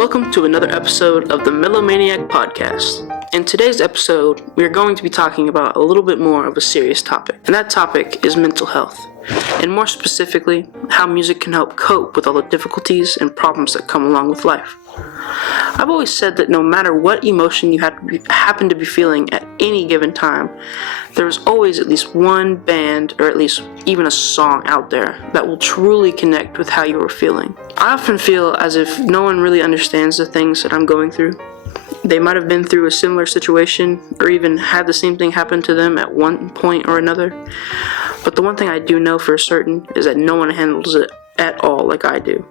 Welcome to another episode of the Melomaniac Podcast. In today's episode, we are going to be talking about a little bit more of a serious topic, and that topic is mental health, and more specifically, how music can help cope with all the difficulties and problems that come along with life. I've always said that no matter what emotion you happen to be feeling at any given time, there is always at least one band or at least even a song out there that will truly connect with how you are feeling. I often feel as if no one really understands the things that I'm going through. They might have been through a similar situation or even had the same thing happen to them at one point or another. But the one thing I do know for certain is that no one handles it at all like I do.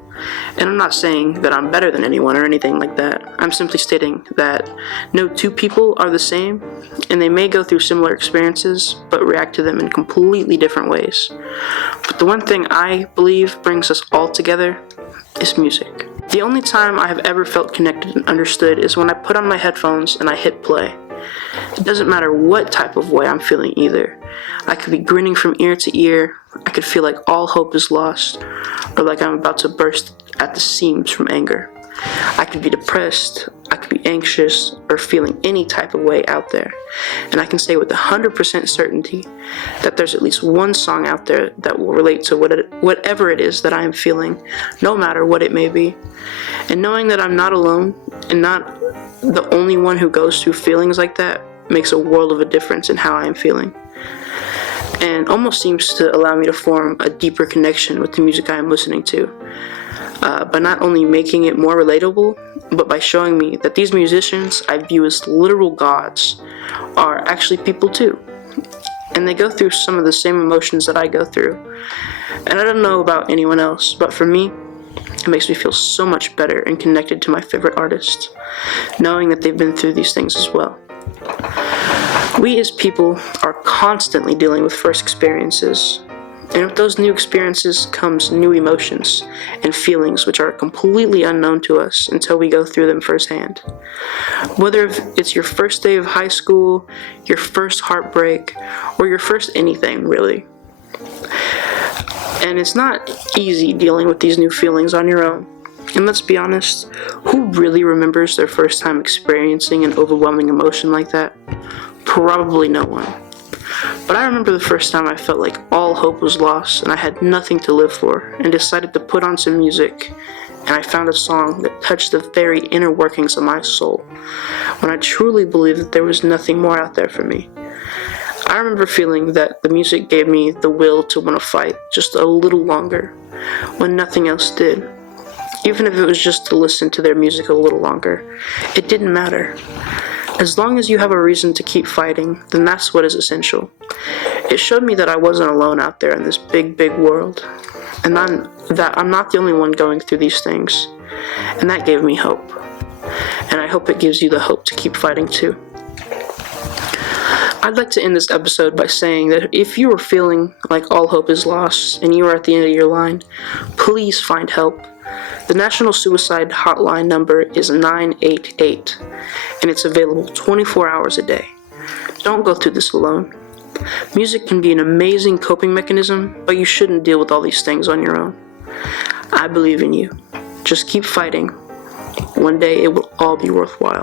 And I'm not saying that I'm better than anyone or anything like that. I'm simply stating that no two people are the same, and they may go through similar experiences, but react to them in completely different ways. But the one thing I believe brings us all together is music. The only time I have ever felt connected and understood is when I put on my headphones and I hit play. It doesn't matter what type of way I'm feeling either. I could be grinning from ear to ear, I could feel like all hope is lost, or like I'm about to burst at the seams from anger. I could be depressed, I could be anxious, or feeling any type of way out there. And I can say with 100% certainty that there's at least one song out there that will relate to whatever it is that I am feeling, no matter what it may be. And knowing that I'm not alone, and not the only one who goes through feelings like that, makes a world of a difference in how I am feeling. And almost seems to allow me to form a deeper connection with the music I am listening to. By not only making it more relatable, but by showing me that these musicians I view as literal gods are actually people too. And they go through some of the same emotions that I go through. And I don't know about anyone else, but for me, it makes me feel so much better and connected to my favorite artists, knowing that they've been through these things as well. We as people are constantly dealing with first experiences, and with those new experiences comes new emotions and feelings which are completely unknown to us until we go through them firsthand. Whether it's your first day of high school, your first heartbreak, or your first anything, really. And it's not easy dealing with these new feelings on your own. And let's be honest, who really remembers their first time experiencing an overwhelming emotion like that? Probably no one. But I remember the first time I felt like all hope was lost and I had nothing to live for, and decided to put on some music, and I found a song that touched the very inner workings of my soul, when I truly believed that there was nothing more out there for me. I remember feeling that the music gave me the will to want to fight just a little longer, when nothing else did. Even if it was just to listen to their music a little longer, it didn't matter. As long as you have a reason to keep fighting, then that's what is essential. It showed me that I wasn't alone out there in this big, big world, and that I'm not the only one going through these things, and that gave me hope. And I hope it gives you the hope to keep fighting too. I'd like to end this episode by saying that if you are feeling like all hope is lost and you are at the end of your line, please find help. The National Suicide Hotline number is 988, and it's available 24 hours a day. Don't go through this alone. Music can be an amazing coping mechanism, but you shouldn't deal with all these things on your own. I believe in you. Just keep fighting. One day it will all be worthwhile.